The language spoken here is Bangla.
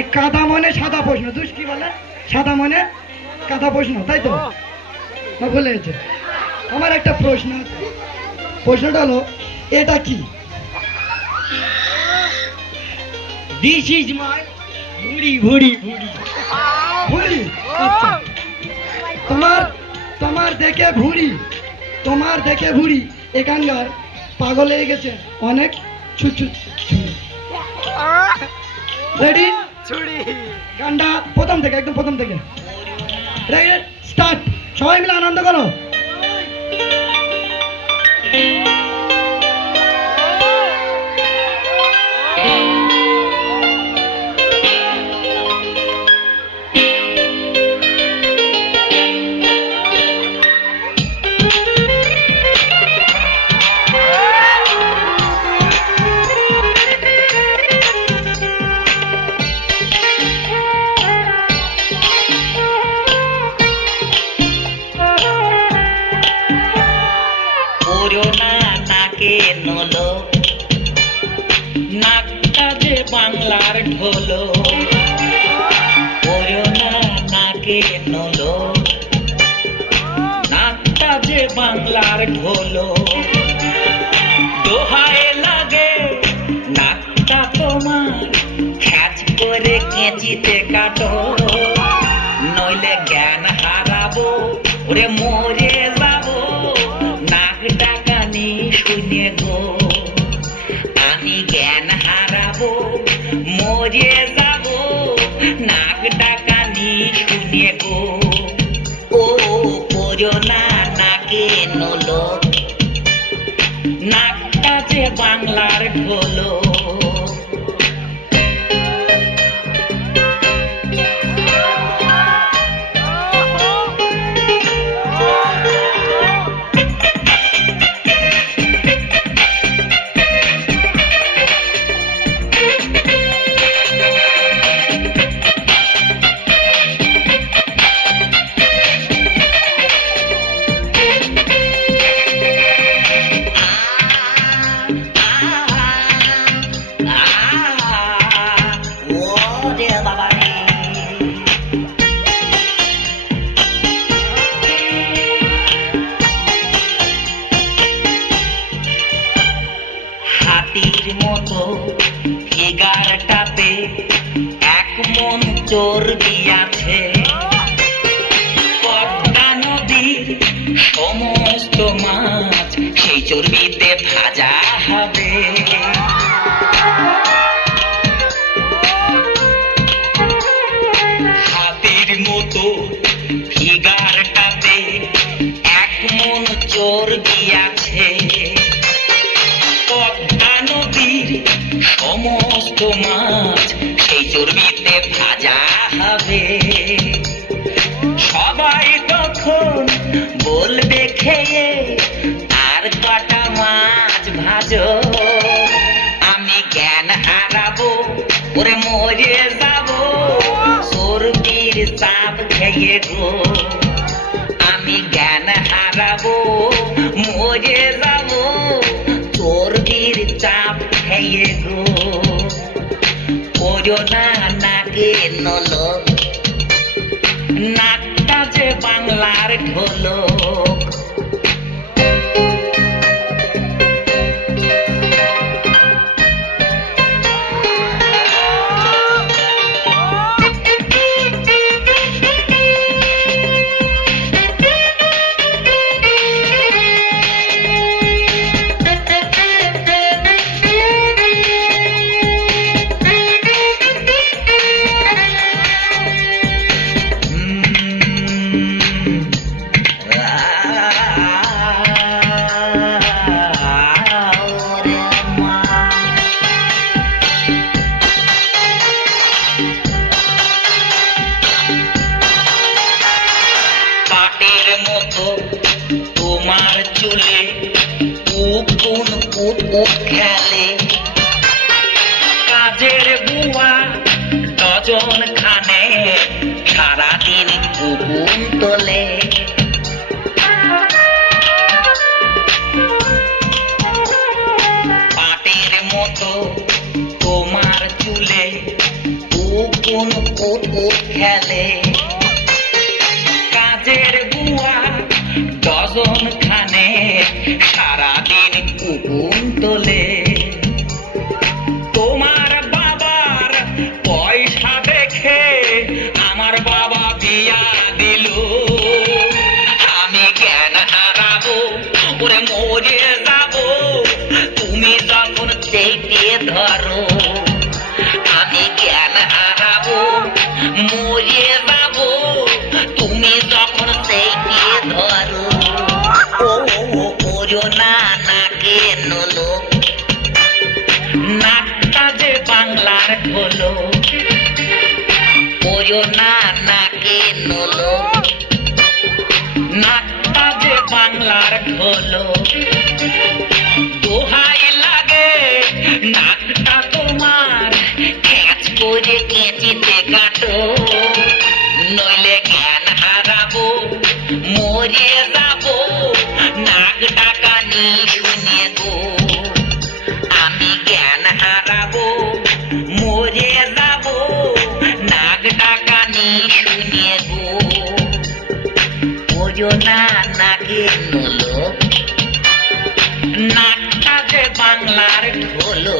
এই কাদা মনে সাদা প্রশ্ন, দুষ কি বলে? সাদা মনে কাদা প্রশ্ন, তাই তো? না ভুলে গেছে। আমার একটা প্রশ্ন আছে, প্রশ্নটা হলো এটা কি? দিস ইজ মাই ভুড়ি ভুড়ি ভুড়ি ভুড়ি। আচ্ছা, তোমার তোমার দেখে ভুড়ি, তোমার দেখে ভুড়ি এখানকার পাগল হয়ে গেছে অনেক। ছুচু রেডি? গানটা প্রথম থেকে, একদম প্রথম থেকে রেডি স্টার্ট। সবাই মিলে আনন্দ করো। নাকটা যে বাংলার ঢোলো, ওরে না নাকে নলো, নাকটা যে বাংলার ঢোলো, দোহায় লাগে নাকটা তোমার খ্যাচ করে কেঁচিতে কাটো, নইলে জ্ঞান হারাবো ওরে মরে যাবো, নাক ডাকানি শুনে গো আমি জ্ঞান হারাবো মরে যাবো, নাক ডাকানি শুনে গো। ও পড়ো না নাকে নলো, নাকটা যে বাংলার ঢোলো। হাতির মতো ফিগারটাতে এক মন চর্বি আছে, পদ্মা নদীর সমস্ত মাছ সেই চর্বিতে ভাজা হবে। হাতির মতো ফিগারটাতে এক মন চর্বি আছে, পদ্মা নদীর সমস্ত মাছ সেই চর্বিতে ভাজা হবে। সবাই তখন বলবে খেয়ে আর কটা মাছ ভাজো, আমি জ্ঞান হারাবো ওরে মরে যাবো, চর্বির চাপ খেয়ে গো আমি জ্ঞান হারাবো মরে যাবো, চর্বির চাপ খেয়ে গো। পড়ো না নাকে নলো, নাকটা যে বাংলার ঢোলক। তোমার চুলে উকুন কুকুর খেলে, কাজের বুয়া ডজন খানে সারাদিন উকুন তোলে। পাটের মতো তোমার চুলে উকুন দিয়া দিল আমি জ্ঞান হারাবো ওরে মরে যাবো তুমি যখন চেপে ধরো আমি জ্ঞান হারাবো মরে যাবো তুমি যখন চেপে ধরো ও ওরো না নাকে নলো নাকটা যে বাংলার হলো ওরো না নাকে নলো নাকটা যে বাংলার হলো দোহাই লাগে নাকটা তোমার ক্যাচ করে কেঁচিতে কাটো নইলে জ্ঞান হারাবো মরে যাবো নাকটা কানি শুনে গো আমি জ্ঞান হারাবো মরে যাবো নাকটা কানি শুনে গো ওজো না নাকে নলো নাকটা যে বাংলার ঢোলো